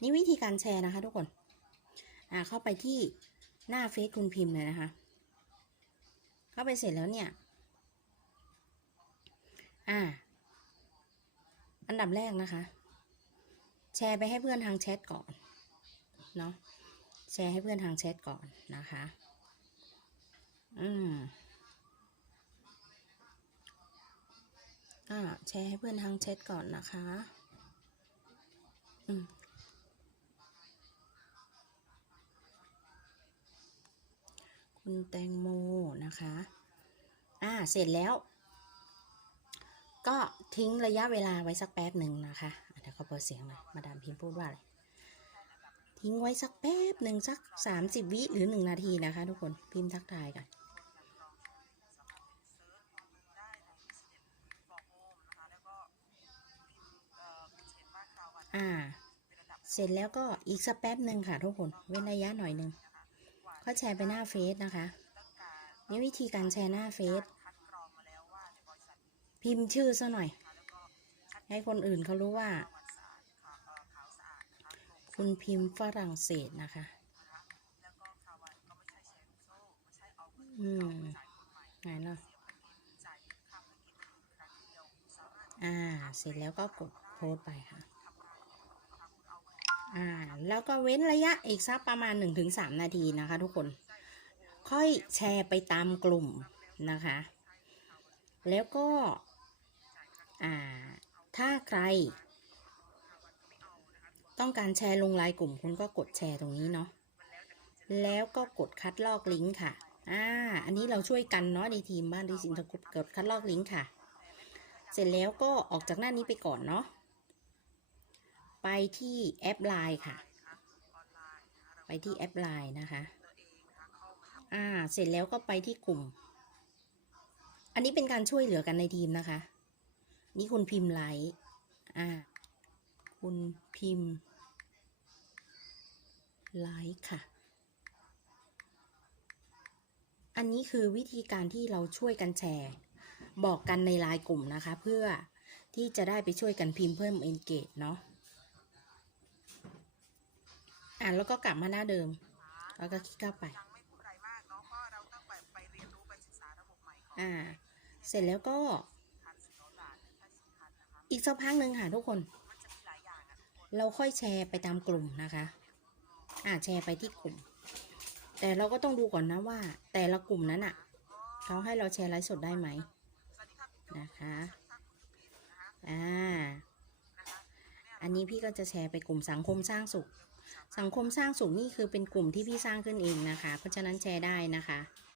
นี่วิธีการแชร์นะคะทุกคน อ่าเข้าไปที่หน้าเฟซคุณพิมพ์เลยนะคะ เข้าไปเสร็จแล้วเนี่ย อ่า อันดับแรกนะคะ แชร์ไปให้เพื่อนทางแชทก่อน เนาะ แชร์ให้เพื่อนทางแชทก่อนนะคะ อืมอ่าแชร์ให้เพื่อนทางแชทก่อนนะคะ อืม คุณแตงโมนะคะ อ่า เสร็จแล้ว ก็ทิ้งระยะเวลาไว้สักแป๊บหนึ่งนะคะเดี๋ยวเขาเปิดเสียงหน่อย มาดามพิมพ์พูดว่าอะไร ทิ้งไว้สักแป๊บหนึ่งสักสามสิบวิหรือหนึ่งนาทีนะคะ ทุกคน พิมพ์ทักทายกันอ่า เสร็จแล้วก็อีกสักแป๊บหนึ่งค่ะทุกคน เว้นระยะหน่อยหนึ่ง ก็แชร์ไปหน้าเฟซนะคะนี่วิธีการแชร์หน้าเฟซพิมพ์ชื่อซะหน่อย ให้คนอื่นเขารู้ว่า คุณพิมพ์ฝรั่งเศสนะคะอืมไหนเนาะอ่า เสร็จแล้วก็กดโพสต์ไปค่ะ อ่าแล้วก็เว้นระยะอีกสักประมาณ 1-3 นาทีนะคะทุกคน ค่อยแชร์ไปตามกลุ่มนะคะ แล้วก็อ่าถ้าใคร ต้องการแชร์ลงไลน์กลุ่มคุณก็กดแชร์ตรงนี้เนาะแล้วก็กดคัดลอกลิงก์ค่ะอ่าอันนี้เราช่วยกันเนาะในทีมบ้านดีสินทกุลกดคัดลอกลิงก์ค่ะ เสร็จแล้วก็ออกจากหน้านี้ไปก่อนเนาะ ไปที่แอปไลน์ค่ะ ไปที่แอปไลน์นะคะ อ่า เสร็จแล้วก็ไปที่กลุ่ม อันนี้เป็นการช่วยเหลือกันในทีมนะคะ นี่คุณพิมพ์ไลค์ อ่า คุณพิมพ์ไลค์ค่ะ อันนี้คือวิธีการที่เราช่วยกันแชร์ บอกกันในไลน์กลุ่มนะคะ เพื่อที่จะได้ไปช่วยกันพิมพ์เพิ่ม engage เนาะ อะแล้วก็กลับมาหน้าเดิม แล้วก็คลิกเข้าไปอ่า เสร็จแล้วก็ อีกสักพักหนึ่งค่ะทุกคน เราค่อยแชร์ไปตามกลุ่มนะคะ อ่าแชร์ไปที่กลุ่ม แต่เราก็ต้องดูก่อนนะว่า แต่ละกลุ่มนั้นอะเขาให้เราแชร์ไลฟ์สดได้ไหมนะคะอ่าอันนี้พี่ก็จะแชร์ไปกลุ่มสังคมสร้างสุข สังคมสร้างสุขนี่คือเป็นกลุ่มที่พี่สร้างขึ้นเองนะคะ เพราะฉะนั้นแชร์ได้นะคะ